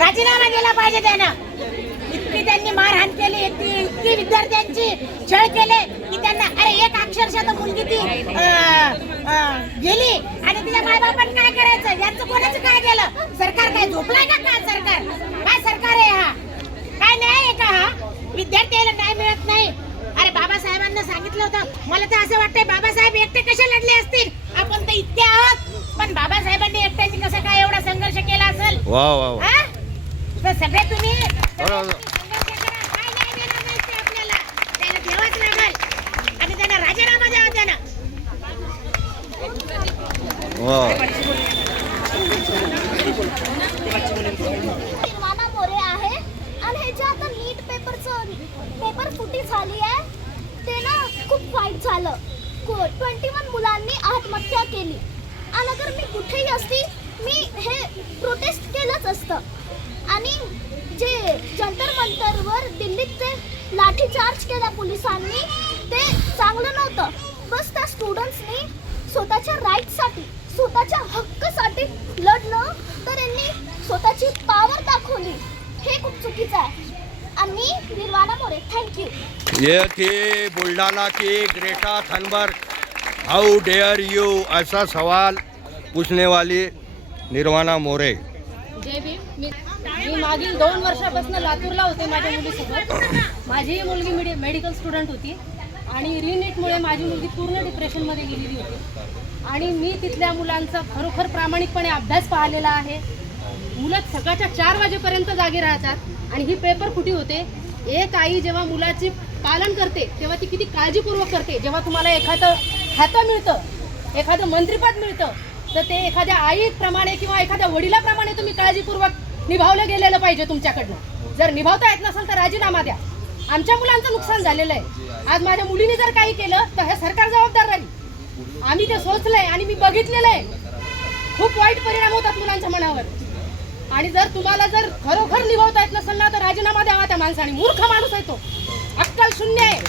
राजीनामा दिला पाहिजे त्यानं. इतकी त्यांनी मारहाण केली, इतकी विद्यार्थ्यांची छळ केले की त्यांना अरे एक अक्षरशः तर मुलगी ती गेली आणि तिच्या मायबापांनी काय करायचं? यांचं कोणाचं काय केलं? सरकार काय झोपलाय का? काय सरकार? काय सरकार आहे हा? काय न्याय आहे का हा? विद्यार्थ्याला न्याय मिळत नाही. अरे बाबासाहेबांना सांगितलं होतं. मला तर असं वाटतंय बाबासाहेब एकटे कसे लढले असतील? आपण तर इतके आहोत, पण बाबासाहेबांनी एकट्याने कसं काय एवढा संघर्ष केला असेल? वा वा वा. तर सगळे तुम्ही बरोबर. काय न्याय देणार नाही ते आपल्याला, त्याला द्यावाच लागेल आणि त्यांना राजीनामा द्यावा त्यांना. वा. निर्वाणा मोरे आहे आणि हे जे आता नीट पेपर फुटी झाली आहे ते ना खूप वाईट झालं. 21 मुलांनी आत्महत्या केली आणि अगर मी कुठेही असती मी हे प्रोटेस्ट केलंच असतं. आणि जे जंतर मंतरवर दिल्लीत ते लाठीचार्ज केला पोलिसांनी ते चांगलं नव्हतं. बस त्या स्टुडंट्सनी स्वतःच्या राईटसाठी स्वतःच्या हक्कासाठी लढलं तर यांनी स्वतःची पावर दाखवली. हे खूप चुकीचं आहे. आणि निर्वाणा मोरे थँक्यू. ये थी बुल्ढाना की Greta Thunberg. How dare you ऐसा सवाल पूछने वाली निर्वाणा मोरे. जय भीम. मी मागील 2 वर्षापासून लातूरला होते माझ्या मुलीसोबत. माझी मुलगी मेडिकल स्टुडंट होती आणि रिनीटमुळे माझी मुलगी पूर्ण डिप्रेशनमध्ये गेलेली होती. आणि मी तिथल्या मुलांचा खरोखर प्रामाणिकपणे अभ्यास पाहिलेला आहे. मुलं सकाळच्या 4 वाजेपर्यंत जागे राहतात आणि ही पेपर फुटी होते. एक आई जेव्हा मुलाची पालन करते तेव्हा ती किती काळजीपूर्वक करते. जेव्हा तुम्हाला एखादं खातं मिळतं, एखादं मंत्रिपद मिळतं, तर ते एखाद्या आईप्रमाणे किंवा एखाद्या वडिलाप्रमाणे तुम्ही काळजीपूर्वक निभावलं गेलेलं पाहिजे तुमच्याकडनं. जर निभावता येत नसेल तर राजीनामा द्या. आमच्या मुलांचं नुकसान झालेलं आहे. आज माझ्या मुलीने जर काही केलं तर हे सरकार जबाबदार राहील. आम्ही ते सोचलंय आणि मी बघितलेलं आहे. खूप वाईट परिणाम होतात मुलांच्या मनावर. आणि जर तुम्हाला जर खरोखर निभावता येत नसेल ना तर राजीनामा द्यावा त्या माणसाने. मूर्ख माणूस आहे तो, अक्कल शून्य आहे.